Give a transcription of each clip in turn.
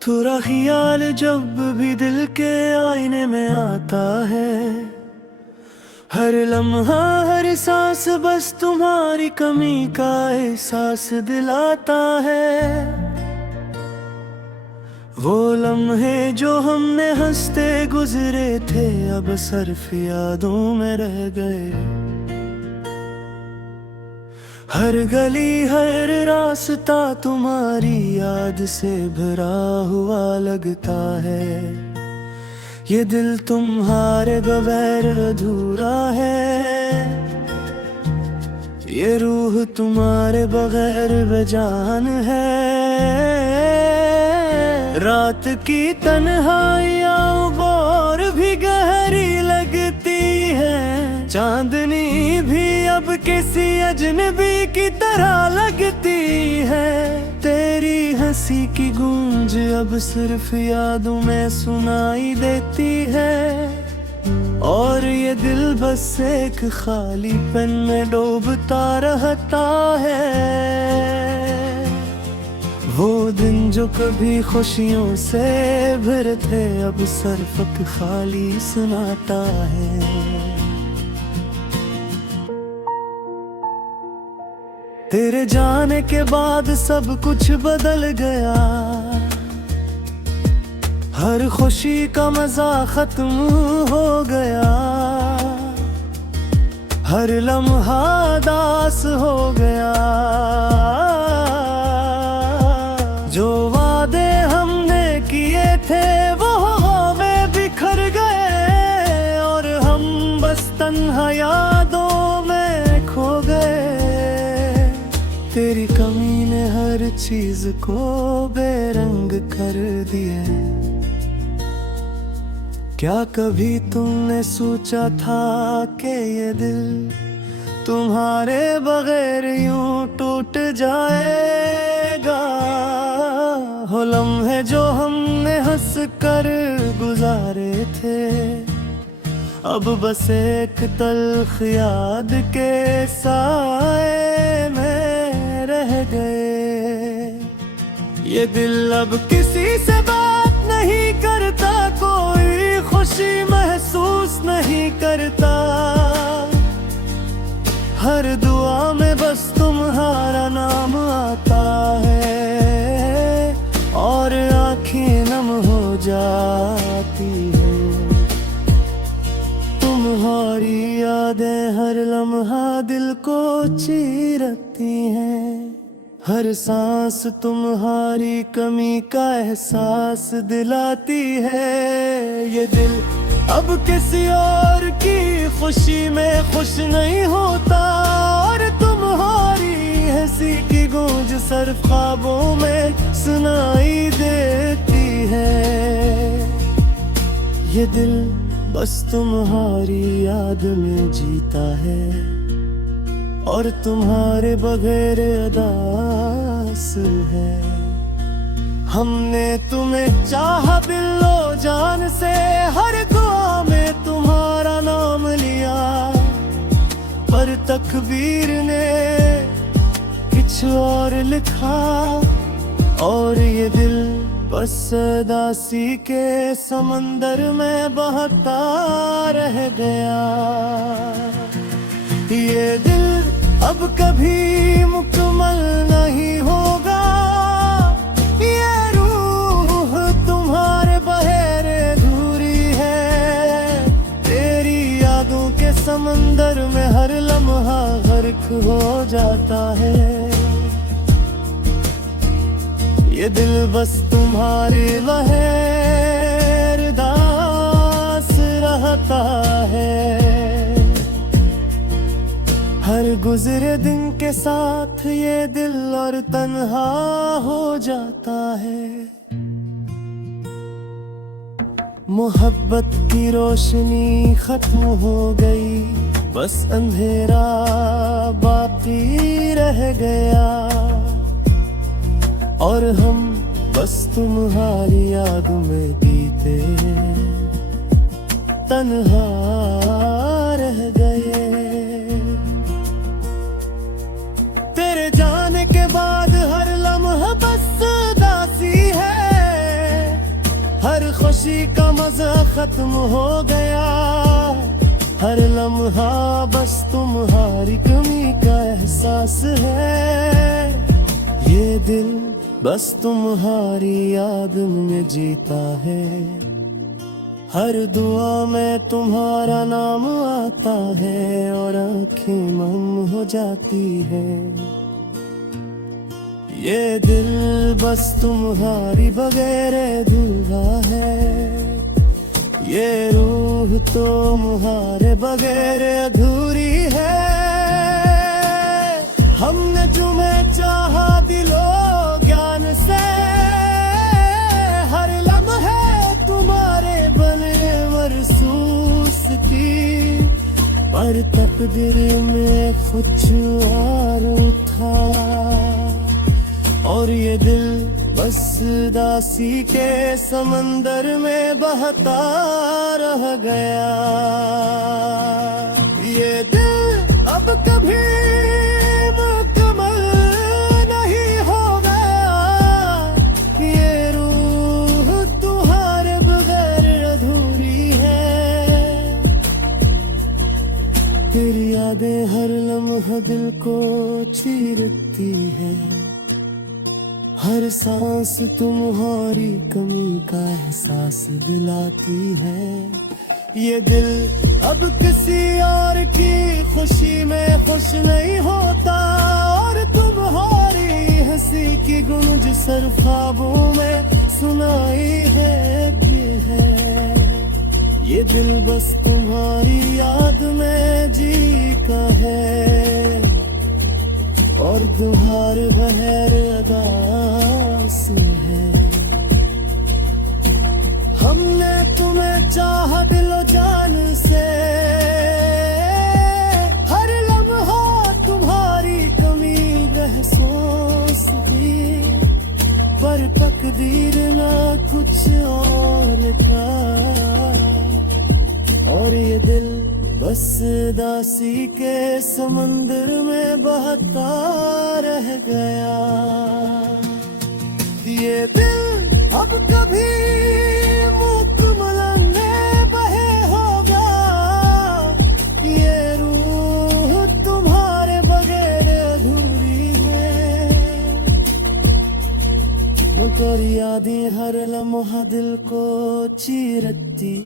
थोड़ा ख्याल जब भी दिल के आईने में आता है, हर लम्हा हर सांस बस तुम्हारी कमी का एहसास दिलाता है। वो लम्हे जो हमने हंसते गुजरे थे अब सिर्फ यादों में रह गए। हर गली हर रास्ता तुम्हारी याद से भरा हुआ लगता है। ये दिल तुम्हारे बगैर अधूरा है, ये रूह तुम्हारे बगैर बेजान है। रात की तन्हाइयाँ और भी गहरी लगती है, चांदनी भी अब किसी अजनबी की तरह लगती है। तेरी हंसी की गूंज अब सिर्फ यादों में सुनाई देती है, और ये दिल बस एक खालीपन में डूबता रहता है। वो दिन जो कभी खुशियों से भरे थे अब सिर्फ खाली सुनाता है। तेरे जाने के बाद सब कुछ बदल गया, हर खुशी का मजा खत्म हो गया। हर लम्हा दास हो गया, जो वादे हमने किए थे वो हमें बिखर गए, और हम बस तन्हा यादों में खो गए। तेरी कमी ने हर चीज को बेरंग कर दिया। क्या कभी तुमने सोचा था कि ये दिल तुम्हारे बगैर यूं टूट जाएगा? हो लम्हे जो हमने हंस कर गुजारे थे अब बस एक तल्ख याद के साए में रह गए। ये दिल अब किसी से बात नहीं करता, कोई खुशी महसूस नहीं करता। हर दुआ में बस तुम्हारा नाम आता है, और आँखें नम हो जाती है। तुम्हारी यादें हर लम्हा दिल को चीरती हैं, हर सांस तुम्हारी कमी का एहसास दिलाती है। ये दिल अब किसी और की खुशी में खुश नहीं होता, और तुम्हारी हंसी की गूंज सिर्फ ख्वाबों में सुनाई देती है। ये दिल बस तुम्हारी याद में जीता है, और तुम्हारे बगैर अदास है। हमने तुम्हें चाहा दिलो जान से, हर दुआ में तुम्हारा नाम लिया, पर तकदीर ने कुछ और लिखा, और ये दिल बस उदासी के समंदर में बहता रह गया। ये दिल अब कभी मुकम्मल नहीं होगा, ये रूह तुम्हारे बगैर अधूरी है। तेरी यादों के समंदर में हर लम्हा गर्क हो जाता है। ये दिल बस तुम्हारे बगैर दास रहता है। हर गुजरे दिन के साथ ये दिल और तन्हा हो जाता है। मोहब्बत की रोशनी खत्म हो गई, बस अंधेरा बाकी रह गया, और हम बस तुम्हारी याद में बीते तन्हा रह गए। तेरे जाने के बाद हर लम्हा बस उदासी है, तकाज़ा खत्म हो गया। हर लम्हा बस तुम्हारी कमी का एहसास है। ये दिल बस तुम्हारी याद में जीता है। हर दुआ में तुम्हारा नाम आता है और आँखें नम हो जाती है। ये दिल बस तुम्हारी बगैर अधूरा है। ये रूह तुम्हारे बगैर अधूरी है। हमने तुम्हें चाहा दिलो ज्ञान से। हर लम्हे तुम्हारे बने महसूस की। पर तकदीर में कुछ और था और ये दिल बस दासी के समंदर में बहता रह गया। ये दिल अब कभी मुकम्मल नहीं होगा। ये रूह तुम्हारे बगैर अधूरी है। तेरी यादें हर लम्हा दिल को चीरती है। हर सांस तुम्हारी कमी का एहसास दिलाती है। ये दिल अब किसी और की खुशी में खुश नहीं होता और तुम्हारी हंसी की गूंज सिर्फ ख्वाबों में सुनाई देती है। ये दिल बस तुम्हारी याद में जीता है और तुम्हारे बगैर अदास है। हमने तुम्हें चाहा दिलो जान से। हर लम्हा तुम्हारी कमी महसूस की। पर तकदीर ना कुछ और का और ये दिल बस दासी के समंदर में बहता रह गया। ये दिल अब कभी मुकम्मल नहीं बहे होगा। ये रूह तुम्हारे बगैर अधूरी है। मुझे यादें हर लम्हा दिल को चीरती।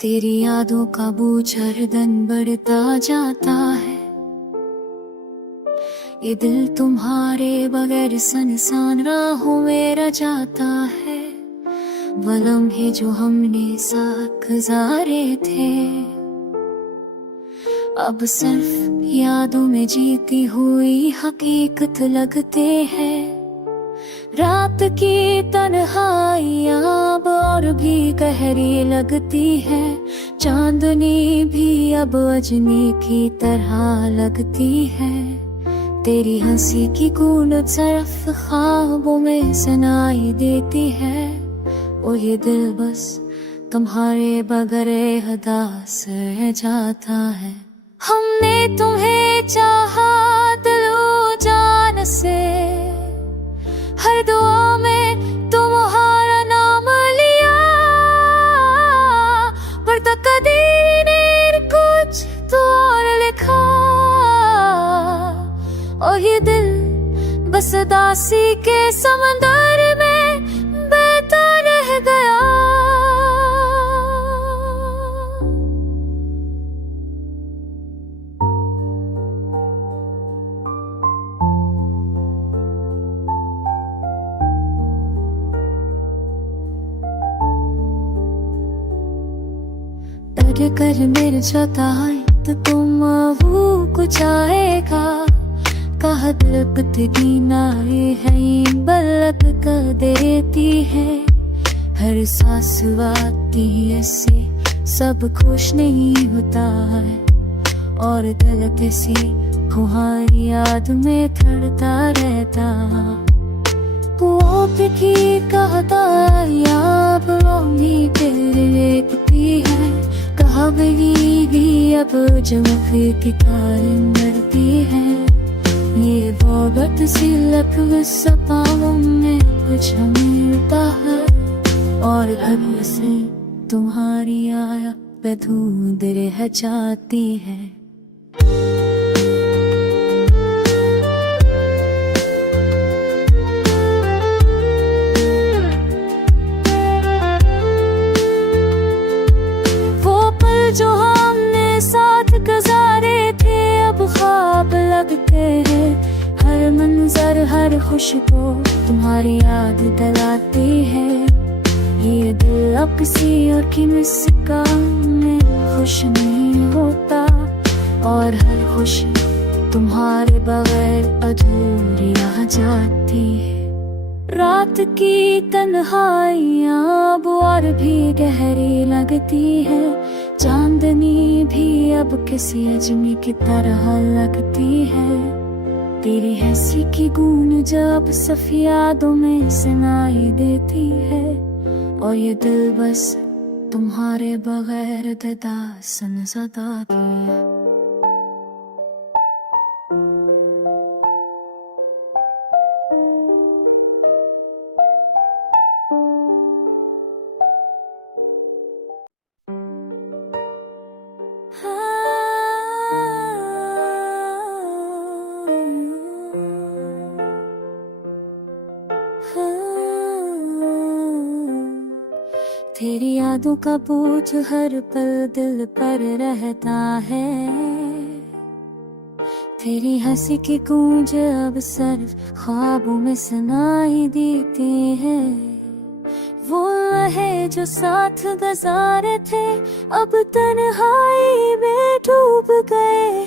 तेरी यादों का बोझ हर दिन बढ़ता जाता है। ये दिल तुम्हारे बगैर सुनसान राहों में रह जाता है। वो लम्हे जो हमने साथ गुजारे थे अब सिर्फ यादों में जीती हुई हकीकत लगते हैं। रात की तन्हाइयाँ अब और भी गहरी लगती है। चांदनी भी अब अजनी की तरह लगती है। तेरी हंसी की गूंज सिर्फ ख्वाबों में सुनाई देती है। ओ ये दिल बस तुम्हारे बगैर हदास रह जाता है। हमने तुम्हें चाहा दिलो जान से। हर दुआ में तुम्हारा नाम लिया। पर तकदीर ने कुछ तो और लिखा। और ये दिल बस दासी के समंदर में बहता रह गया। कर मेरे चौथाई तो तुम वो कुछ आएगा। कहा दिलकती नाए है बलक कर देती है। हर सांस आती ऐसे सब खुश नहीं होता है। और दिल किसी तुम्हारी याद में थड़ता रहता। वो की कहता याद रोनी देखती है। कहा भी अब चमक के कारण डरती है। ये मोहब्बत सी लफ्ज़ सपाओं में कुछ मिलता है, और अब से तुम्हारी आया पे धूंध रह जाती है। जो हमने साथ गुजारे थे अब ख्वाब लगते हैं। हर मंजर हर खुशबू तुम्हारी याद दिलाती है। ये दिल अब किसी और की मुस्कान में खुश नहीं होता, और हर खुशी तुम्हारे बगैर अधूरी रह जाती है। रात की तन्हाइयाँ अब और भी गहरी लगती है। चांदनी भी अब किसी अजमी की तरह लगती है। तेरी हंसी की गूंज जब सफी यादों में सुनाई देती है, और ये दिल बस तुम्हारे बगैर ददा सन सताती है। तेरी यादों का बोझ हर पल दिल पर रहता है। तेरी हंसी की गूंज अब सिर्फ ख्वाबों में सुनाई देती है। वो है जो साथ गुजारे थे अब तन्हाई में डूब गए,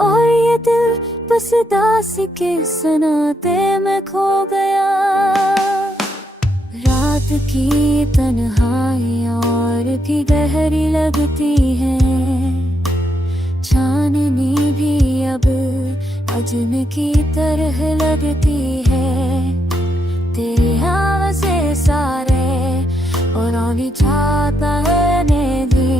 और ये दिल बस दासी के सनाते में खो गया। रात की तन्हाई और भी गहरी लगती है। चांदनी भी अब अजन की तरह लगती है। तेरे यहाँ से सारे और आगे जाता है नेदी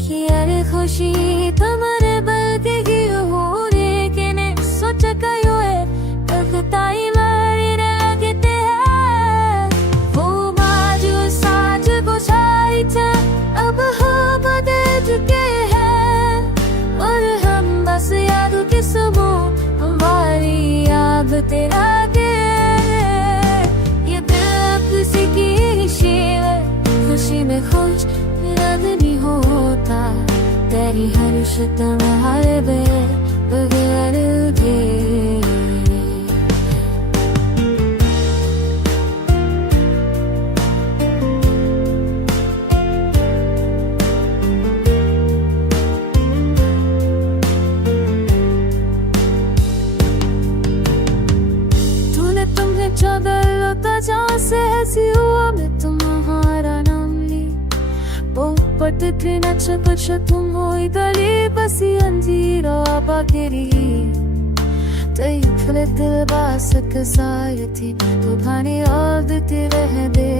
कि अरे खुशी तुम्हारे बल्कि ही हो रे के ने सोच कयो है तकताई मारी लगते है। वो बाजू साज बुझाई था अब हो बदल चुके हैं, और हम बस याद के समूह हमारी याद तेरा के। ये दिल किसी की खुशी में खुश रब नहीं होता। तेरी हर शतम हर बगैर के। तूने तुम्हें चौदह जहाँ से ऐसी हुआ मैं तुम्हारा नाम ली। पट के नच कुछ तुम हो गली बसी अंजीरो बाकेरी। तय दिल बासक सायती तो भाने आदते रह दे।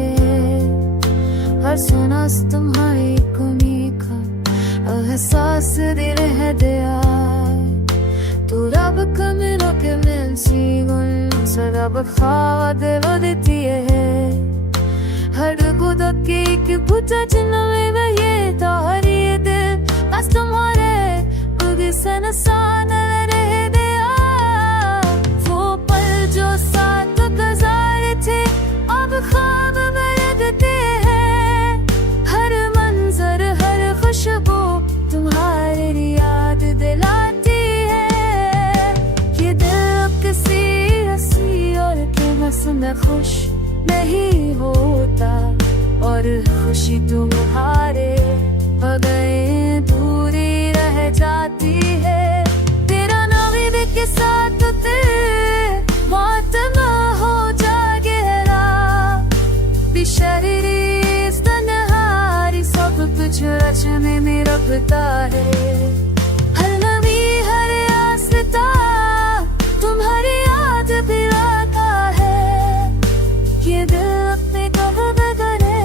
हर सुनास तुम्हारी कुनी का एहसास दे रह दे। तू रब कमिलो के मिलसी गुल सरब खावा दिलो देती है। हर गुदा के बुझा जिनमें ये तारी दिल बस तुम्हारे उगे सन रह दे। वो पल जो साथ गुजारे थे अब ख्वाब में लगते हैं। हर मंजर हर खुशबू तुम्हारी याद दिलाती है। ये दिल किसी हंसी और के मौसम खुश नहीं होता, और खुशी तुम्हारे बगैर दूरी रह जाती है। तेरा नाम के साथ मौत ना हो जाएगा। बिशरी तन्हारी सब कुछ रचने में रखता है। हर नवी हर आस्था तुम्हारी याद दिलाता है। ये दिल अपने कब बदले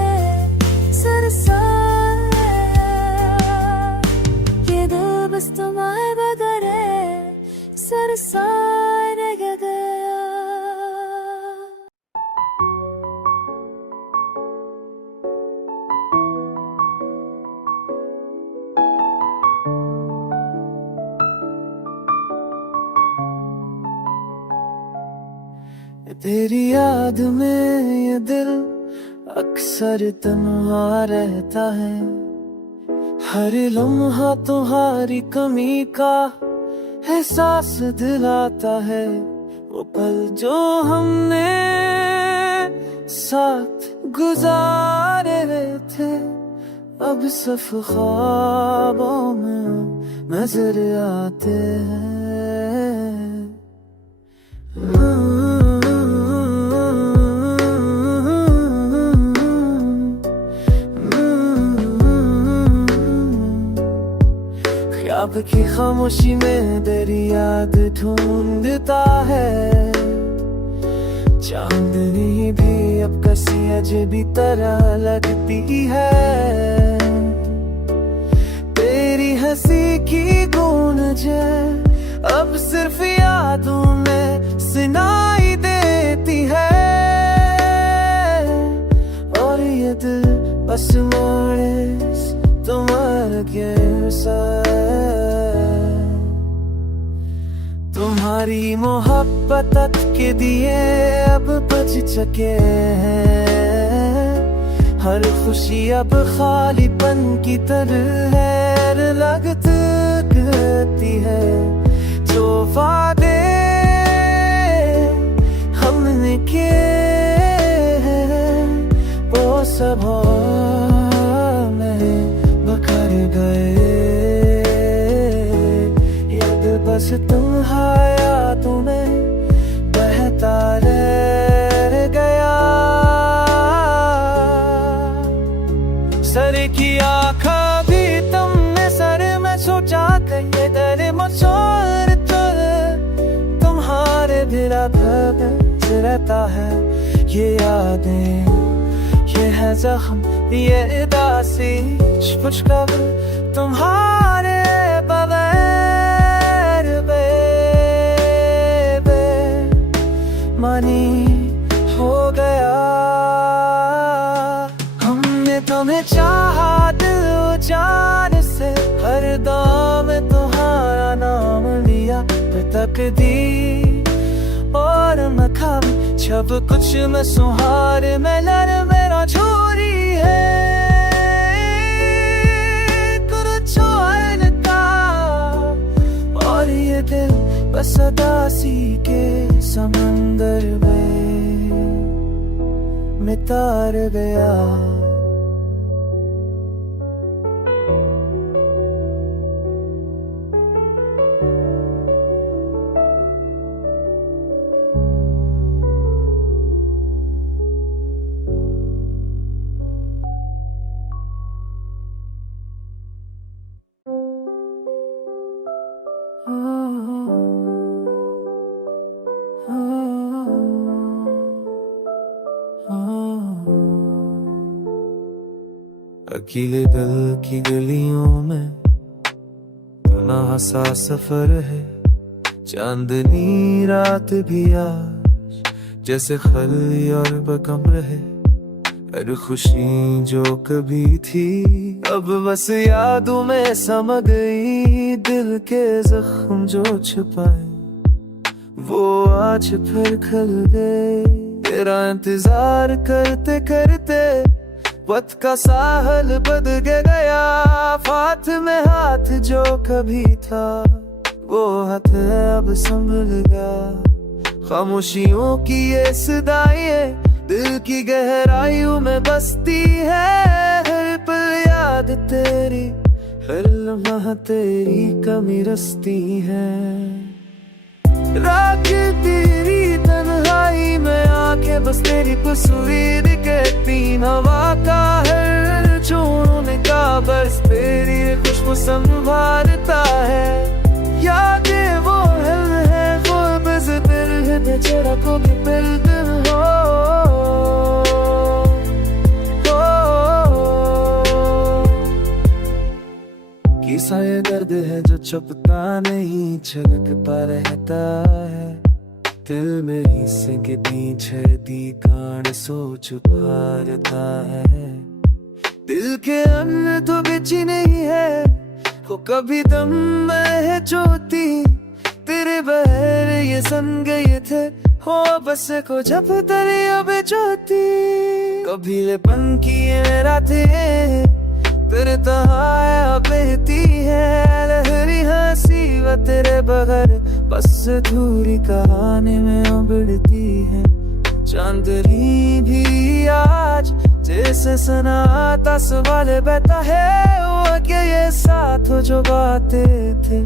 सरसा सा रह गया। तेरी याद में ये दिल अक्सर तन्हा रहता है, हर लम्हा तुम्हारी कमी का एहसास दिलाता है। वो पल जो हमने साथ गुजारे थे अब सिर्फ ख्वाबों में नजर आते हैं। ख्वाब की खामोशी में तेरी याद ढूंढता है, चांदनी भी अब कसी अजबी तरह लगती है। तेरी हंसी की गूंज अब सिर्फ यादों में सुनाई देती है, और ये दिल बस मोड़े तुम्हारे गिरसा। तुम्हारी मोहब्बत के दिए अब बज चुके हैं, हर खुशी अब खालीपन की तरह है लगती है। जो वादे हमने किए हैं वो सब में बखर गए, याद बस यादों में बहता रह गया। सर की आँखा भी तुमने सर में सोचा कि ये दर मचोर तुम्हारे बिना भगत रहता है। ये यादें, ये है जख्म, ये उदासी, कुछ कब तुम्हारे बगैर बेमानी हो गया। हमने तुम्हें चाहा दिल जान से, हर दम तुम्हारा नाम लिया, पर तकदीर और मकाम जब कुछ में सुहार में लड़ मेरा छोरी है। कुछ का और ये दिल बस उदासी के समंदर में तार गया। अकेले दिल की गलियों में तन्हा सा सफर है, चांदनी रात भी आज जैसे खाली और बेकम रहे। हर खुशी जो कभी थी अब बस यादों में समा गई, दिल के जख्म जो छुपाए वो आज फिर खल गए। तेरा इंतजार करते करते वक्त का साहल बदल गया, हाथ में हाथ जो कभी था वो हाथ अब संभल गया। खामोशियों की ये सदाएं दिल की गहराइयों में बसती है, हर पल याद तेरी, हर लम्हा तेरी कमी रसती है। रात तेरी तन्हाई में आके बस तेरी तस्वीर कहती, हवा का हर चूने का बस तेरी खुशबू संभालता है। यादें वो है वो बस दिल है बेचारा को भी दिल हो। कि सा ये दर्द है जो छुपता नहीं, छलकता रहता है दिल में हिस्से के पीछे दी कांड सोच भारता है। दिल के अंदर तो बेची नहीं है वो कभी दम में है ज्योति, तेरे बहर ये सन गए थे हो बस को जब दरिया में ज्योति। कभी ले पन किए मेरा थे तेरे तहाया बहती है लहरी हंसी व तेरे बगैर बस अधूरी कहानी में उबड़ती है। चांदनी भी आज जैसे सनाता सवाल बहता है वो क्या ये साथ हो जो बातें थे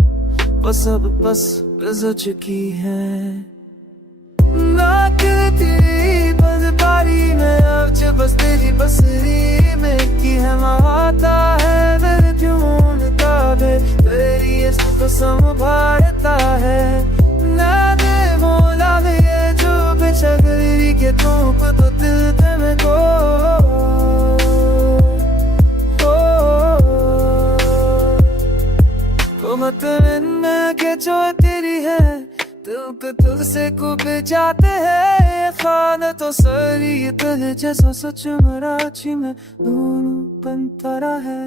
बस अब बस गुजर चुकी है। ना कहती बदबारी में अब जब बस तेरी बसरी में की है आता है मेरे ढूंढता है तेरी इस कसम भारता है। ना दे मोला में ये जो बेचगरी के धूप तो दिल थे में को मत में के जो तेरी है दिल के दिल से कुब जाते हैं खाना तो सरी ये दिल जैसा सच मराठी में दोनों बनता है।